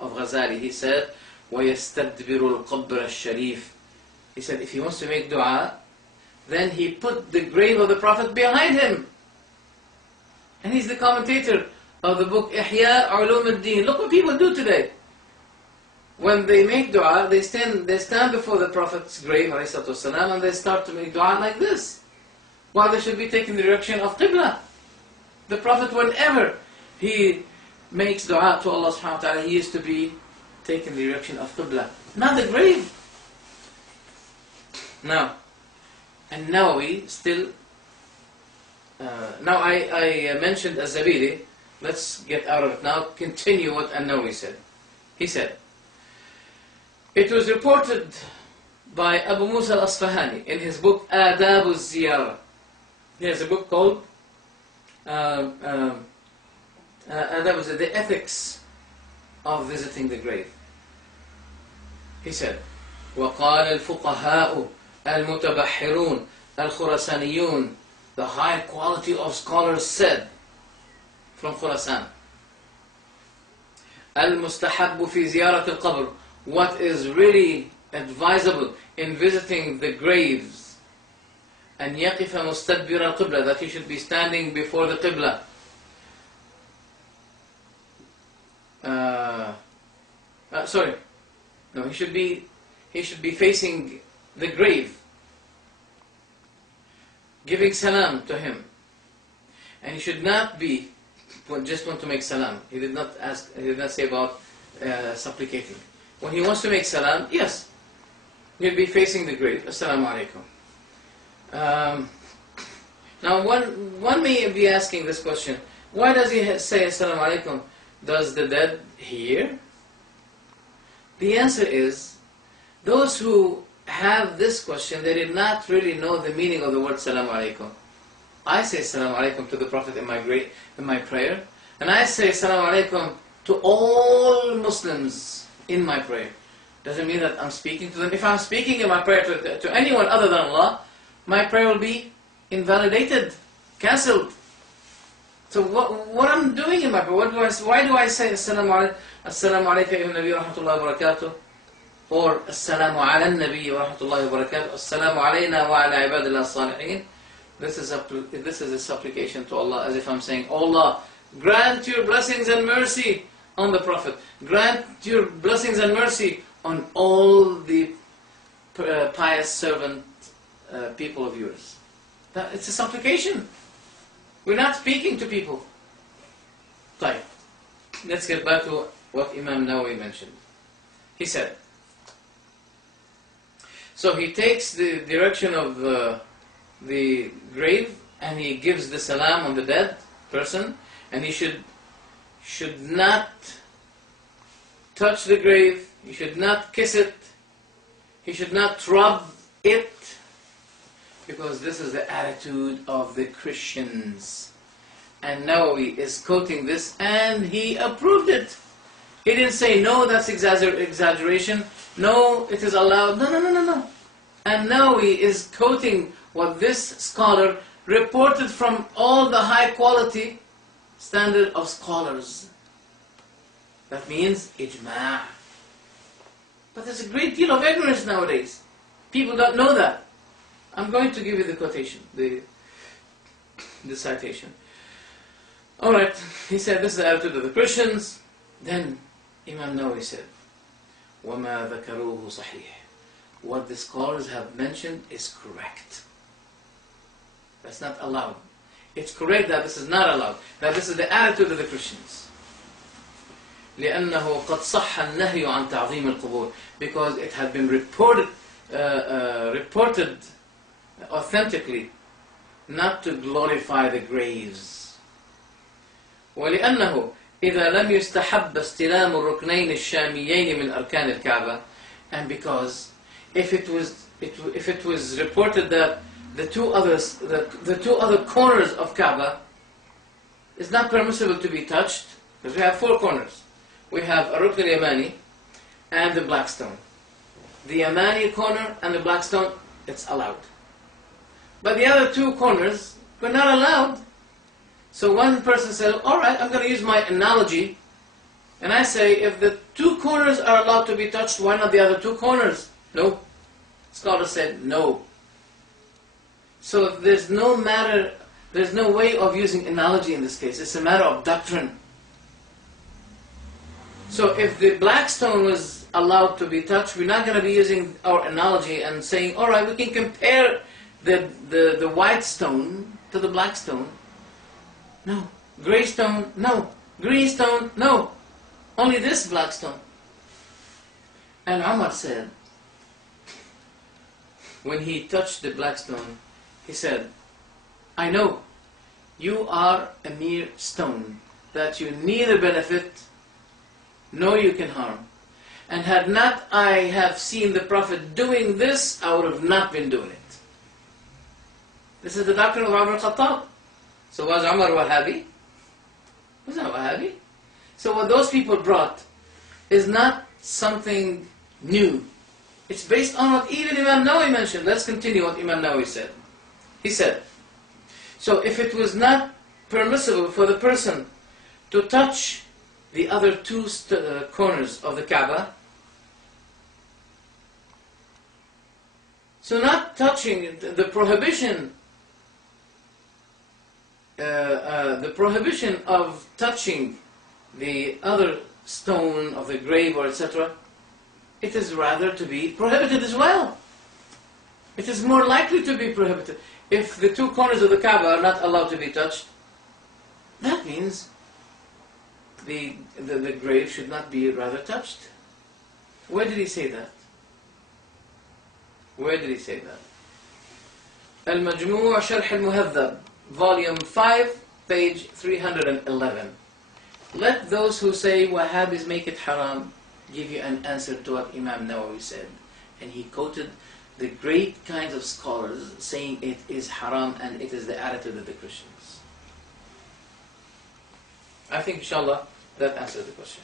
of Ghazali. He said, وَيَسْتَدْبِرُ الْقَبْرَ الشَّرِيفِ. He said, if he wants to make dua, then he put the grave of the Prophet behind him. And he's the commentator of the book Ihya Ulum al-Din. Look what people do today. When they make dua, they stand before the Prophet's grave, ﷺ, and they start to make dua like this. While they should be taking the direction of Qibla. The Prophet, whenever he makes dua to Allah subhanahu wa ta'ala, he used to be taking the direction of Qibla, not the grave. Now, and Nawawi still, now I mentioned Az-Zabiri. Let's get out of it now. Continue what An-Nawawi said. He said, it was reported by Abu Musa al-Asfahani in his book Adab al-Ziyarah. He has a book called Adab al-Ziyarah, the ethics of visiting the grave. He said, وَقَالَ الْفُقَهَاءُ الْمُتَبَحِّرُونَ الْخُرَسَانِيُّونَ. The high quality of scholars said, from Khurasan, الْمُسْتَحَبُّ فِي زِيَارَةِ الْقَبْرِ. What is really advisable in visiting the graves, أَنْ يَقِفَ مُسْتَدْبِرَ الْقِبْلَةِ, that he should be standing before the Qibla. No, he should be facing the grave, giving salam to him, and he should not be just want to make salam. He did not say about supplicating. When he wants to make salam, yes, he'll be facing the grave. Assalamu alaikum. Now, one may be asking this question: why does he say assalamu alaikum? Does the dead hear? The answer is, those who have this question, they did not really know the meaning of the word Salaam Alaikum. I say Salaam Alaikum to the Prophet in my prayer, and I say Salaam Alaikum to all Muslims in my prayer. Doesn't mean that I'm speaking to them. If I'm speaking in my prayer to anyone other than Allah, my prayer will be invalidated, cancelled. So what I'm doing in my prayer, why do I say Assalamu alayka ayyuhan nabi wa rahmatullahi wa barakatuh, or Assalamu ala nabi wa rahmatullahi wa barakatuh, Assalamu alayna wa ala ibadillah salihin? This is a supplication to Allah, as if I'm saying, oh Allah, grant your blessings and mercy on the Prophet, grant your blessings and mercy on all the pious servant people of yours. It's a supplication. We're not speaking to people. Right. Let's get back to what Imam Nawawi mentioned. He said, so he takes the direction of the grave, and he gives the salam on the dead person, and he should not touch the grave, he should not kiss it, he should not rub it, because this is the attitude of the Christians. And Nawawi is quoting this, and he approved it. He didn't say, no, that's exaggeration, no, it is allowed, no. And Nawawi is quoting what this scholar reported from all the high quality standard of scholars. That means ijma'. But there's a great deal of ignorance nowadays. People don't know that. I'm going to give you the quotation, the citation. Alright, he said this is the attitude of the Christians. Then Imam Nawawi said, وَمَا ذَكَرُوهُ صَحِيحٌ. What the scholars have mentioned is correct. That's not allowed. It's correct that this is not allowed. That this is the attitude of the Christians. لأنه قد صح النهي عن تعظيم القبور. Because it had been reported authentically not to glorify the graves. ولأنه إذا لم يستحب استلام الركنين الشاميين من أركان الكعبة. And because if it was reported that the two other corners of Kaaba is not permissible to be touched, because we have four corners. We have a Rukn al-Yamani and the black stone. The Yamani corner and the black stone, it's allowed. But the other two corners were not allowed. So one person said, alright, I'm going to use my analogy And I say, if the two corners are allowed to be touched, why not the other two corners? No. Scholars said no. So if there's no way of using analogy in this case. It's a matter of doctrine. So if the black stone was allowed to be touched, we're not going to be using our analogy and saying, all right, we can compare the white stone to the black stone. No. Gray stone, no. Green stone, no. Only this black stone. And Umar said, when he touched the black stone, he said, I know you are a mere stone, that you neither benefit nor you can harm. And had not I have seen the Prophet doing this, I would have not been doing it. This is the doctrine of Umar al-Khattab. So was Umar Wahhabi? Was not Wahhabi? So what those people brought is not something new. It's based on what even Imam Nawawi mentioned. Let's continue what Imam Nawawi said. He said, so if it was not permissible for the person to touch the other two corners of the Kaaba, so not touching the prohibition of touching the other stone of the grave or etc., it is rather to be prohibited as well. It is more likely to be prohibited. If the two corners of the Kaaba are not allowed to be touched, that means the grave should not be rather touched. Where did he say that? Where did he say that? Al-Majmu' Sharh al-Muhadhab, Volume 5, page 311. Let those who say Wahhabis make it haram give you an answer to what Imam Nawawi said. And he quoted the great kinds of scholars saying it is haram and it is the attitude of the Christians. I think inshallah that answers the question.